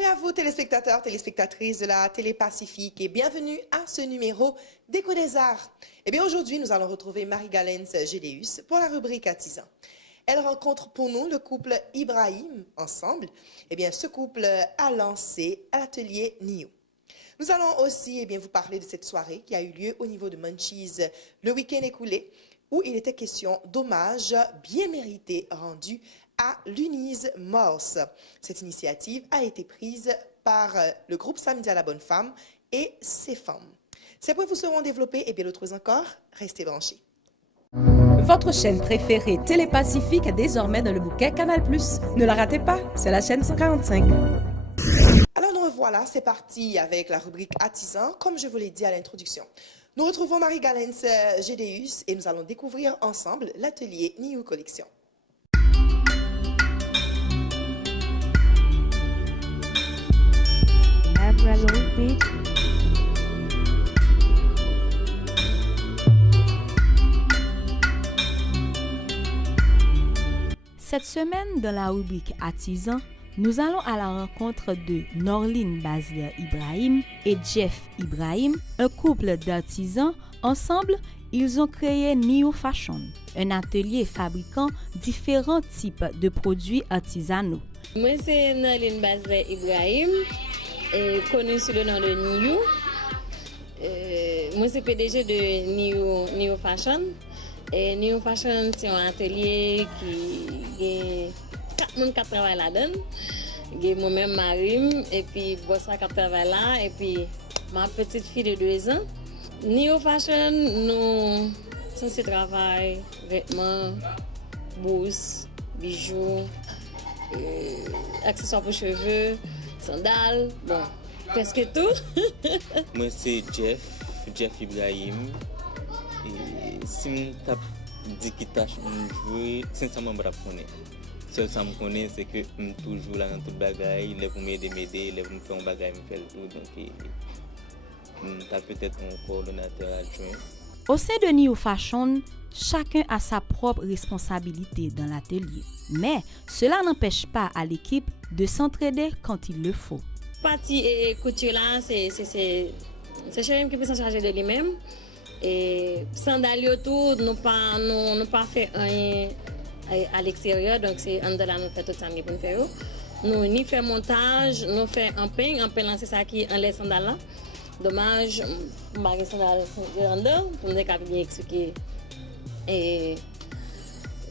Salut à vous téléspectateurs, téléspectatrices de la Télé Pacifique et bienvenue à ce numéro d'Écho des Arts. Eh bien aujourd'hui, nous allons retrouver Marie-Galens Gédéus pour la rubrique Artisan. Elle rencontre pour nous le couple Ibrahim ensemble. Eh bien ce couple a lancé l'atelier NIO. Nous allons aussi vous parler de cette soirée qui a eu lieu au niveau de Munchies le week-end écoulé où il était question d'hommages bien mérités rendus à Lunise Morse. Cette initiative a été prise par le groupe Samedi à la Bonne Femme et ses femmes. Ces points vous seront développés et bien d'autres encore. Restez branchés. Votre chaîne préférée Télé-Pacifique est désormais dans le bouquet Canal+. Ne la ratez pas, c'est la chaîne 145. Alors nous revoilà, c'est parti avec la rubrique Artisan, comme je vous l'ai dit à l'introduction. Nous retrouvons Marie-Galens Gédéus et nous allons découvrir ensemble l'atelier NIO Collection. Cette semaine, dans la rubrique Artisan, nous allons à la rencontre de Norline Basler Ibrahim et Jeff Ibrahim, un couple d'artisans. Ensemble, ils ont créé NIO Fashion, un atelier fabriquant différents types de produits artisanaux. Moi, c'est Norline Basler Ibrahim, connu sous le nom de NIO. Moi, c'est PDG de NIO Fashion. Et NIO Fashion, c'est un atelier qui a 4 personnes qui travaillent là-dedans. Moi-même, Marim, et puis Bossa qui travaille là, et puis ma petite fille de 2 ans. NIO Fashion, nous sommes travail, vêtements, bourses, bijoux, accessoires pour cheveux, sandales, bon, presque tout. Moi, c'est Jeff Ibrahim. Et si je dis que je jouer, sincèrement, je ne connais pas. Seul ça me connaît, c'est que je suis toujours là dans toute bagaille, il est pour m'aider, il est pour me faire un bagage, il me fait tout. Donc, je suis peut-être un coordonnateur adjoint. Au sein de NIO Fashion, chacun a sa propre responsabilité dans l'atelier. Mais cela n'empêche pas à l'équipe de s'entraider quand il le faut. Partie couture là, c'est Chérim qui peut s'en charger de lui-même. Et sandales tout, nous pas fait rien à l'extérieur, donc c'est en dedans nous fait tout ça pour nous faire. Nous ni fait montage, nous fait un pain c'est ça qui enlève sandales là. Dommage, je sandales en dedans pour nous bien expliquer et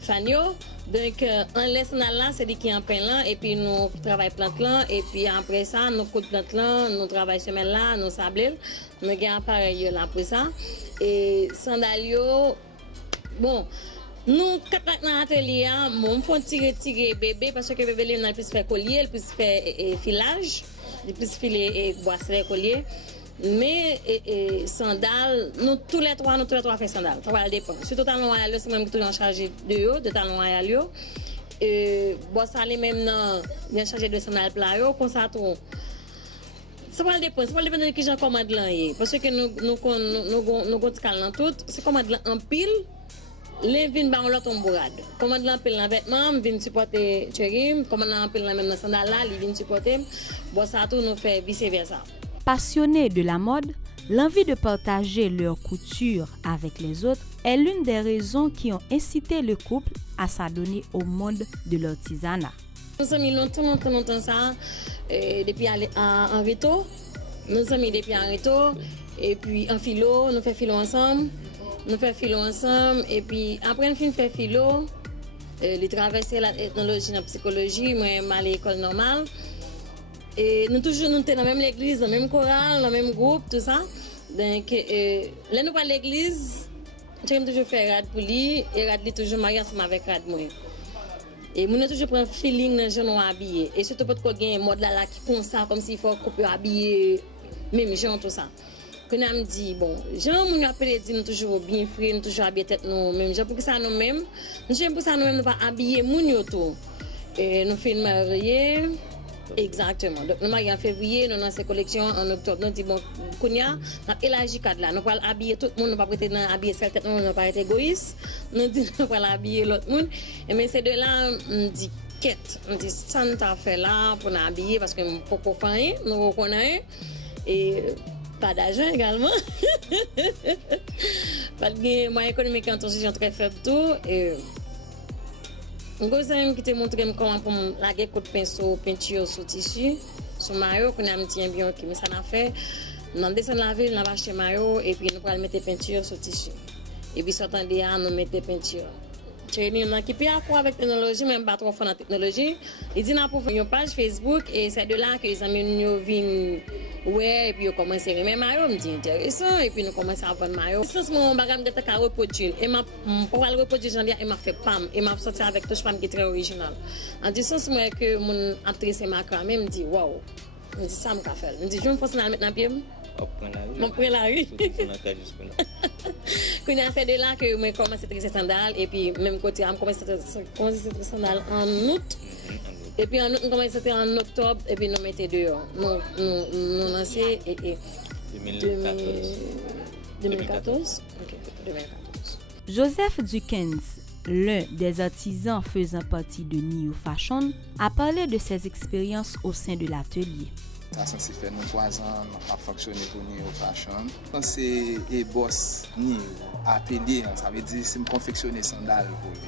Fanio. Donc enlève sandales là, c'est dit qui en pain là et puis nous travaillons plante là et puis après ça nous coupons plante là, nous travaillons semelle là, nous sablons, nous avons un appareil là pour ça. Et sandalio, bon, nous, quand dans l'atelier, on faut tirer bébé parce que bébé, il peut faire collier, il peut faire filage, il peut filer boisserie collier. Mais sandales, nous tous les trois faisons sandales. Ça va dépendre. Surtout talon royal, c'est même qui est en charge de haut, de talon royal. Boisserie même bien chargé de sandales plat, comme ça tout. Ça va dépendre de qui j'en commande là. Parce que nous avons tout, c'est commande en pile, les vins on l'autre en bourrade. Commande en pile en vêtements, vins supporter Cherim, commande en pile même dans sandales là, les vins supporter. Bon ça tout nous fait vice versa. Passionnés de la mode, l'envie de partager leur couture avec les autres est l'une des raisons qui ont incité le couple à s'adonner au monde de l'artisanat. Nous avons mis longtemps ça, depuis en réto. Nous avons mis depuis en réto, et puis en philo, nous faisons philo ensemble. Et puis après, nous faisons philo, les traverser la ethnologie, la psychologie, moi, je suis à l'école normale. Et nous sommes dans la même église, dans la même chorale, dans le même groupe, tout ça. Donc, là, nous parlons de l'église, j'aime toujours faire rad pour lui, et rad lui toujours marié ensemble avec rad moi. Et nous toujours prendre feeling dans les gens habillés. Et surtout parce qu'il y a un mode là qui comme ça, comme s'il faut qu'on peut habiller même gens, tout ça. Quand on me dit, bon, gens, nous appelons, nous toujours bien frais, nous toujours habillés tête nous même gens. Pour que ça nous-mêmes, nous pour ça nous-mêmes, nous pas habiller nous tout. Et nous faisons marier. Exactement. Donc, nous marions en février, nous avons ces collections en octobre. Nous disons, bon, Kounia, nous avons élargi cadre là. Nous allons habiller tout le monde, nous ne pouvons pas habiller celle tête, nous ne pouvons pas être égoïstes. Nous disons, nous allons habiller l'autre monde. Et mais c'est de là, on dit, quête. On dit ça nous t'a fait là pour nous habiller parce que nous poco fain, nous reconnaît et pas d'argent également. Pas de moyens économiques en situation très faible tout et un qui te montre comment pour laguer coup de pinceau peinture sur tissu sur maillot qu'on a un petit bien qui mais ça n'a fait dans descend la ville on va acheter maillot et puis nous allons mettre peinture sur tissu et puis sortant des nous mettre peinture. Qui peut apprendre avec technologie, même pas trop fort dans la technologie. Il dit pour faire une page Facebook et c'est de là que les amis nous viennent ouais et puis ils commencent à aimer maillot, me dit intéressant et puis nous commençons à vendre maillot. C'est mon bagage que tu as reproduire et m'a pour le reproduire j'en et m'a fait pam et m'a sorti avec touche pam qui est très original. En disant moi que mon actrice macramé me dit waouh. Me dit ça me faire. Me dit je me pense à mettre dans pied. On prend la rue. Quand on a fait de là que moi commencé à tracer sandales et puis même côté on commencé à tracer sandales en août et puis en août on commencé en octobre et puis nous mettons dehors. Nous lancé et 2014. OK, 2014. Joseph Dukens, l'un des artisans faisant partie de Neo Fashion, a parlé de ses expériences au sein de l'atelier. Ça s'est fait nous 3 ans à fonctionner pour Neo Fashion. Quand c'est et boss Neo atelier, ça veut dire c'est me confectionner sandales pour lui.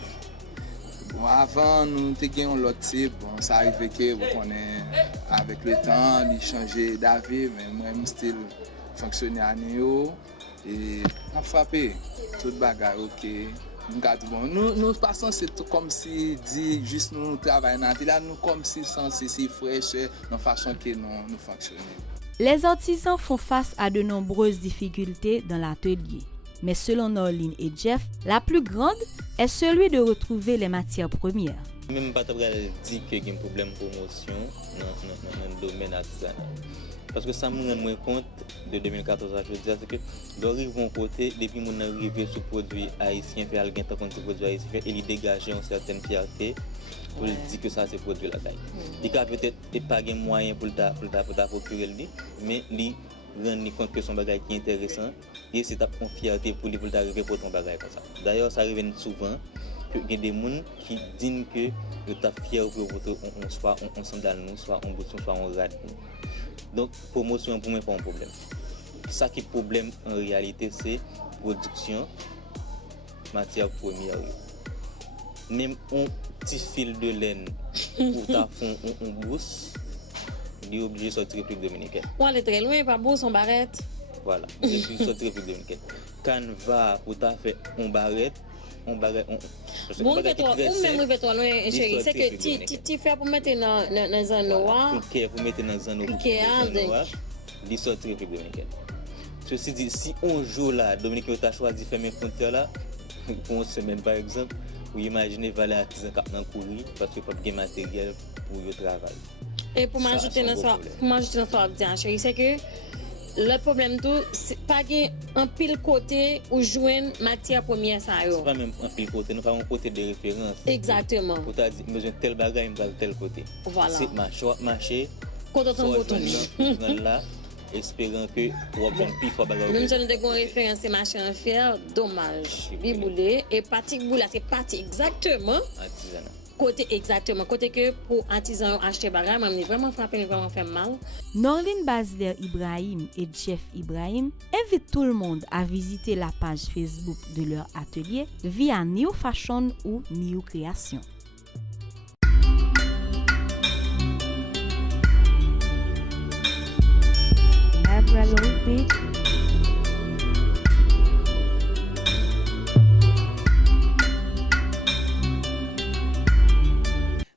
Bon, avant nous t'avions l'autre type, bon ça arrive que vous connaissez avec le temps, il changer d'avis, mais moi mon style fonctionner à Neo et n'a frappé toute bagarre OK. Nous passons c'est comme si dit juste nous travaillons là nous comme si c'est fraîche dans façon que nous fonctionnons. Les artisans font face à de nombreuses difficultés dans l'atelier. Mais selon Norline et Jeff, la plus grande est celui de retrouver les matières premières. Même pas dire qu'il y a un problème de promotion dans le domaine artisanal. Parce que ça me rend compte de 2014 à aujourd'hui, c'est que d'arriver à un côté, depuis que nous arrivons sur le produit haïtien, faire le gain de produit haïtien, et il dégage une certaine fierté pour dire que ça c'est produit la taille. Il n'a peut-être pas de moyens pour procurer le mais il rend compte que son bagage est intéressant et c'est une fierté pour lui pour arriver pour ton bagage comme ça. D'ailleurs, ça arrive souvent qu'il y a des gens qui disent que tu es fier pour on soit on sandale nous, soit on bouton, soit on rate nous. Donc, promotion pour moi pas un problème. Ça qui est problème en réalité, c'est production, matière première. Même un petit fil de laine pour ta fond on bousse, il est obligé de sortir République dominicaine. On est très loin, pas beau son barrette. Voilà, il est obligé de sortir République dominicaine. Canva pour ta fait on barrette. Bon, que toi, ou même toi loin, chérie, c'est que tu fais pour mettre dans un noir. Pour mettre dans un noir, il sort République dominicaine. Ceci dit, si un jour là, Dominique a choisi de faire mes frontières là, pour une semaine par exemple, vous imaginez valer artisan qui dans courir parce qu'il n'y a pas de matériel pour le travail. Et pour m'ajouter dans ça, chérie, c'est que le problème tout c'est pas un pile côté où joindre matière première ça yo. C'est pas même un pile côté, nous pas un côté de référence. Exactement. Pour ta dire besoin tel bagage me va tel côté. Voilà. C'est marcher. Quand on bouton là espérant que pour bien plus fort bagage. Même si nous avons référence c'est machin en fer, dommage. Biboulé et partie boula c'est partie exactement artisanat. Côté exactement, côté que pour artisan acheter bagage, m'a vraiment frappé, vraiment fait mal. Norline Basler Ibrahim et Jeff Ibrahim invitent tout le monde à visiter la page Facebook de leur atelier via Neo Fashion ou Neo Création.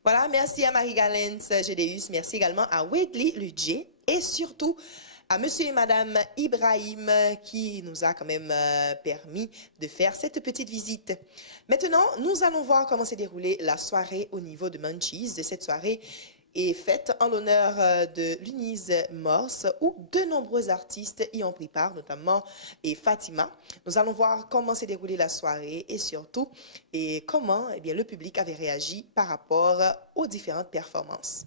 Voilà, merci à Marie-Galens Gédéus, merci également à Wedley Ludger et surtout à monsieur et madame Ibrahim qui nous a quand même permis de faire cette petite visite. Maintenant, nous allons voir comment s'est déroulée la soirée au niveau de Munchies. Cette soirée est faite en l'honneur de Lunise Morse où de nombreux artistes y ont pris part, notamment Fatima. Nous allons voir comment s'est déroulée la soirée et surtout comment le public avait réagi par rapport aux différentes performances.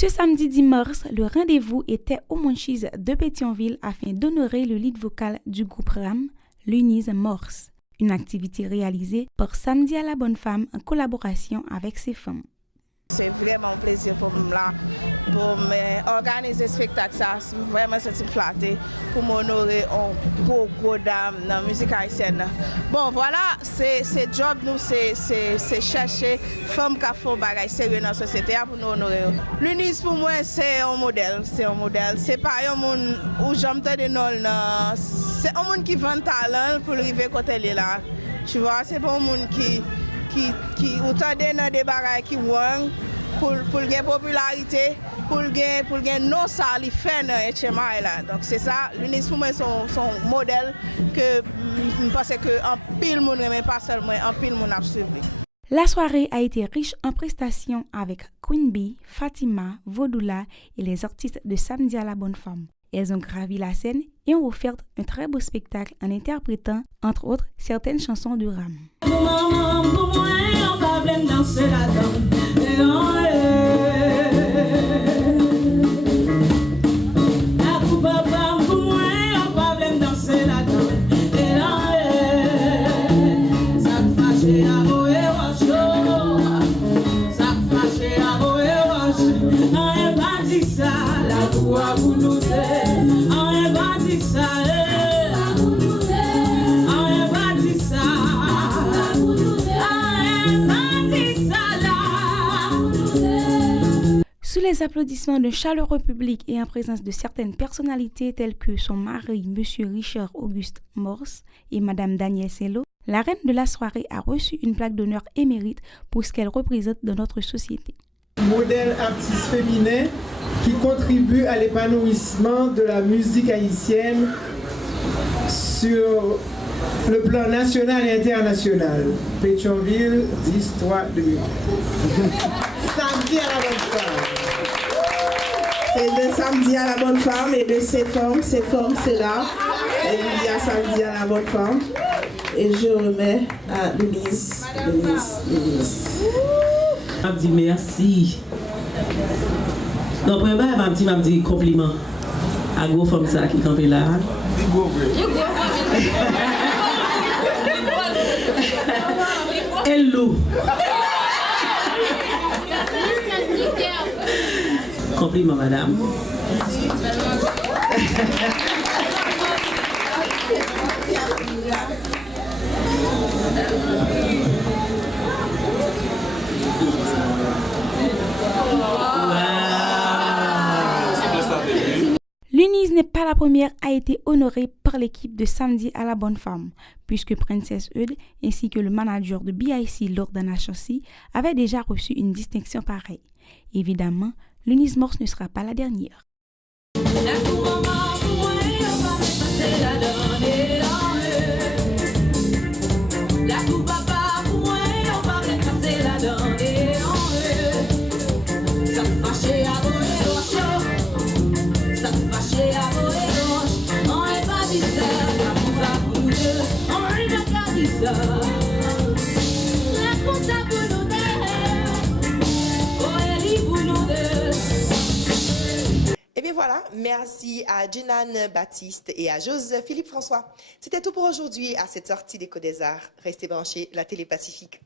Ce samedi 10 mars, le rendez-vous était au Monchis de Pétionville afin d'honorer le lead vocal du groupe RAM, Lunise Morse, une activité réalisée par Samedi à la Bonne Femme en collaboration avec ses femmes. La soirée a été riche en prestations avec Queen Bee, Fatima, Vodula et les artistes de Samedi à la Bonne Femme. Elles ont gravi la scène et ont offert un très beau spectacle en interprétant, entre autres, certaines chansons de RAM. Sous les applaudissements d'un chaleureux public et en présence de certaines personnalités telles que son mari, M. Richard Auguste Morse et Mme Danielle Sello, la reine de la soirée a reçu une plaque d'honneur émérite pour ce qu'elle représente dans notre société. Modèle artiste féminin qui contribue à l'épanouissement de la musique haïtienne sur le plan national et international. Pétionville, 10-3-2. Samedi à la Bonne Femme. C'est de Samedi à la Bonne Femme et de ses formes c'est là. Et il y a Samedi à la Bonne Femme. Et je remets à Lunise. Je dis merci. Donc, je dis compliment à gros femme ça qui campait là. Hello. Compliment, madame. Lunise n'est pas la première à être honorée par l'équipe de Samedi à la Bonne Femme, puisque Princess Eudes ainsi que le manager de BIC Lord Danachassi avaient déjà reçu une distinction pareille. Évidemment, Lunise Morse ne sera pas la dernière. Et bien voilà, merci à Jenan Baptiste et à Joseph Philippe François. C'était tout pour aujourd'hui à cette sortie d'Éco des Arts. Restez branchés, la télé Pacifique.